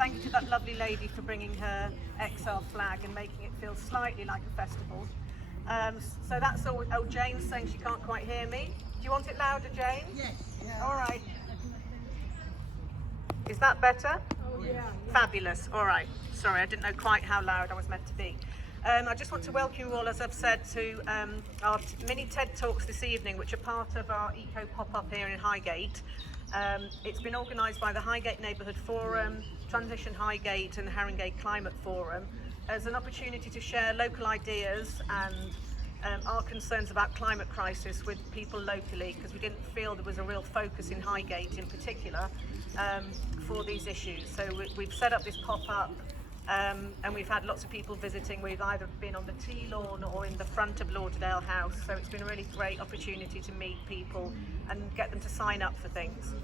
thank you to that lovely lady for bringing her XR flag and making it feel slightly like a festival. So that's all. Oh, Jane's saying she can't quite hear me. Do you want it louder, Jane? Yes. Yeah. All right. Is that better? Oh, yeah. Fabulous. All right. Sorry, I didn't know quite how loud I was meant to be. I just want to welcome you all, as I've said, to our mini TED Talks this evening, which are part of our Eco Pop-Up here in Highgate. It's been organised by the Highgate Neighbourhood Forum, Transition Highgate and the Haringey Climate Forum as an opportunity to share local ideas and our concerns about climate crisis with people locally, because we didn't feel there was a real focus in Highgate in particular for these issues. So we've set up this pop-up and we've had lots of people visiting. We've either been on the tea lawn or in the front of Lauderdale House, so it's been a really great opportunity to meet people and get them to sign up for things.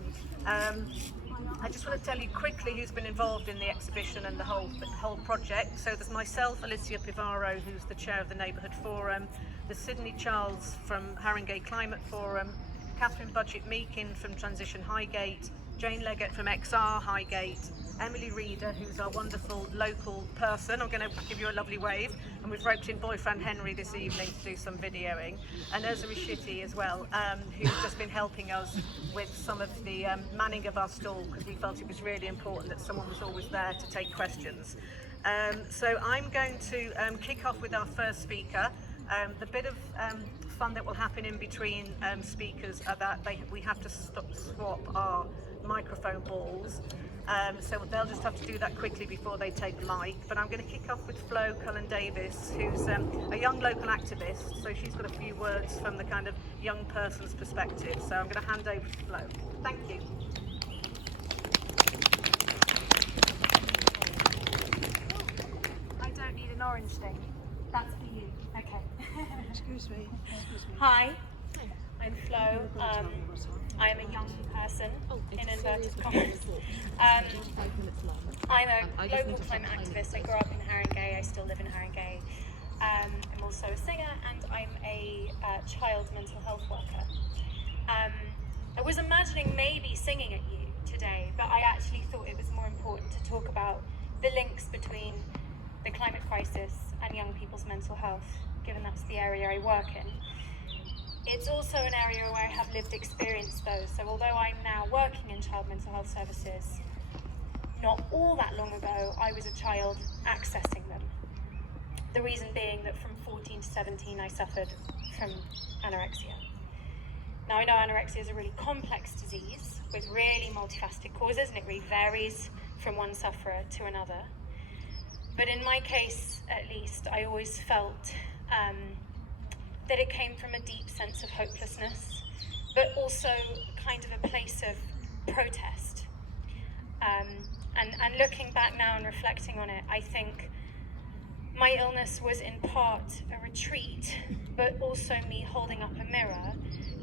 I just want to tell you quickly who's been involved in the exhibition and the whole project. So there's myself, Alicia Pivaro, who's the chair of the Neighbourhood Forum, there's Sydney Charles from Haringey Climate Forum, Catherine Budget-Meakin from Transition Highgate, Jane Leggett from XR Highgate, Emily Reader, who's our wonderful local person. I'm going to give you a lovely wave. And we've roped in boyfriend Henry this evening to do some videoing. And Ezra Shitty as well, who's just been helping us with some of the manning of our stall, because we felt it was really important that someone was always there to take questions. So I'm going to kick off with our first speaker. The bit of fun that will happen in between speakers are that we have to swap our microphone balls. So they'll just have to do that quickly before they take the mic. But I'm going to kick off with Flo Cullen Davis, who's a young local activist. So she's got a few words from the kind of young person's perspective. So I'm going to hand over to Flo. Thank you. I don't need an orange thing. That's for you. Okay. Excuse me. Hi, I'm Flo. I am a young person, in inverted commas. I'm a local climate activist. I grew up in Haringey. I still live in Haringey. I'm also a singer, and I'm a child mental health worker. I was imagining maybe singing at you today, but I actually thought it was more important to talk about the links between the climate crisis and young people's mental health, given that's the area I work in. It's also an area where I have lived experience though, so although I'm now working in child mental health services, not all that long ago I was a child accessing them. The reason being that from 14 to 17 I suffered from anorexia. Now I know anorexia is a really complex disease with really multifaceted causes, and it really varies from one sufferer to another. But in my case, at least, I always felt that it came from a deep sense of hopelessness, but also kind of a place of protest. And looking back now and reflecting on it, I think my illness was in part a retreat, but also me holding up a mirror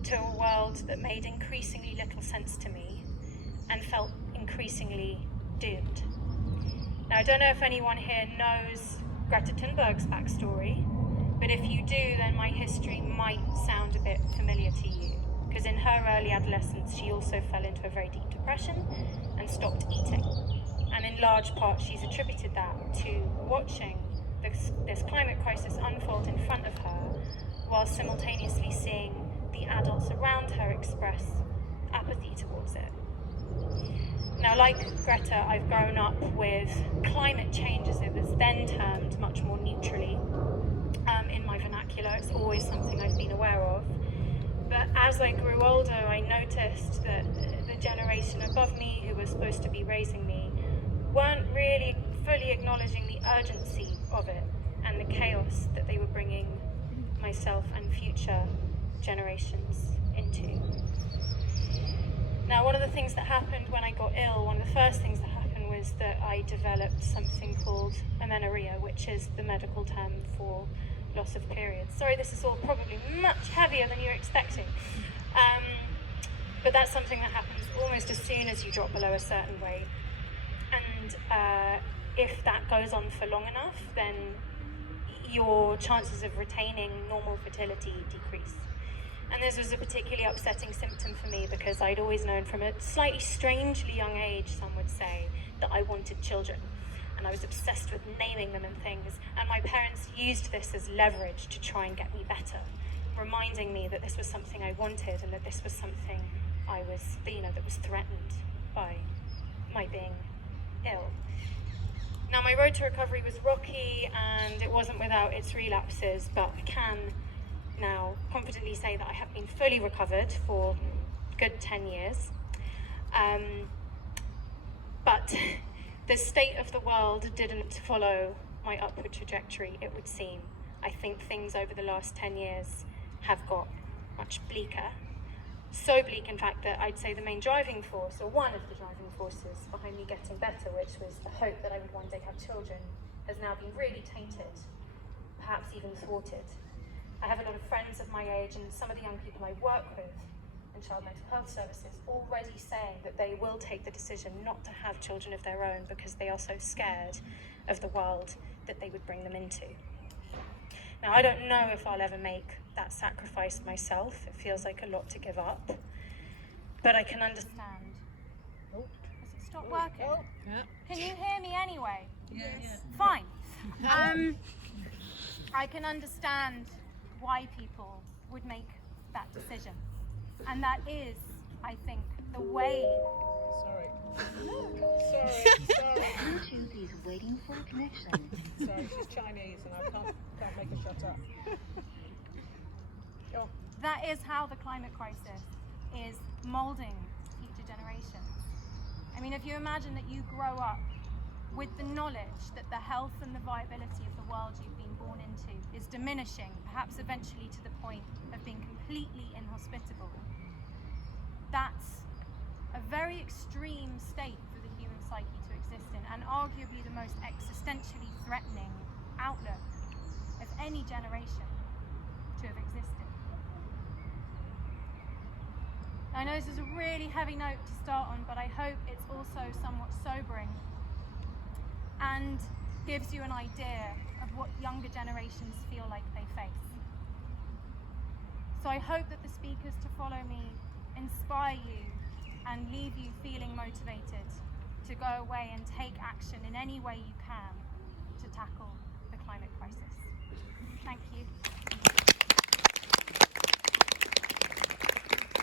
to a world that made increasingly little sense to me and felt increasingly doomed. Now, I don't know if anyone here knows Greta Thunberg's backstory, but if you do, then my history might sound a bit familiar to you, because in her early adolescence, she also fell into a very deep depression and stopped eating. And in large part, she's attributed that to watching this climate crisis unfold in front of her, while simultaneously seeing the adults around her express apathy towards it. Now, like Greta, I've grown up with climate change, as it was then termed, much more neutrally. In my vernacular, it's always something I've been aware of. But as I grew older, I noticed that the generation above me, who was supposed to be raising me, weren't really fully acknowledging the urgency of it and the chaos that they were bringing myself and future generations into. Now, one of the things that happened when I got ill, one of the first things that happened was that I developed something called amenorrhea, which is the medical term for loss of periods. Sorry, this is all probably much heavier than you're expecting. But that's something that happens almost as soon as you drop below a certain weight. And if that goes on for long enough, then your chances of retaining normal fertility decrease. And this was a particularly upsetting symptom for me because I'd always known from a slightly strangely young age, some would say, that I wanted children. And I was obsessed with naming them and things. And my parents used this as leverage to try and get me better, reminding me that this was something I wanted and that this was something I was, that was threatened by my being ill. Now, my road to recovery was rocky and it wasn't without its relapses, but I can now confidently say that I have been fully recovered for a good 10 years. But the state of the world didn't follow my upward trajectory, it would seem. I think things over the last 10 years have got much bleaker. So bleak, in fact, that I'd say the main driving force, or one of the driving forces behind me getting better, which was the hope that I would one day have children, has now been really tainted, perhaps even thwarted. I have a lot of friends of my age and some of the young people I work with in child mental health services already saying that they will take the decision not to have children of their own because they are so scared of the world that they would bring them into. Now, I don't know if I'll ever make that sacrifice myself. It feels like a lot to give up, but I can understand. Oh. Has it stopped working? Oh. Yeah. Can you hear me anyway? Yes. Fine. I can understand why people would make that decision. And that is, I think, the way. Sorry. Sorry. Bluetooth is waiting for a connection. Sorry, she's Chinese and I can't make her shut up. Go on. That is how the climate crisis is molding future generations. I mean, if you imagine that you grow up with the knowledge that the health and the viability of the world you've been born into is diminishing, perhaps eventually to the point of being completely inhospitable, that's a very extreme state for the human psyche to exist in, and arguably the most existentially threatening outlook of any generation to have existed. I know this is a really heavy note to start on, but I hope it's also somewhat sobering and gives you an idea of what younger generations feel like they face. So I hope that the speakers to follow me inspire you and leave you feeling motivated to go away and take action in any way you can to tackle the climate crisis. Thank you.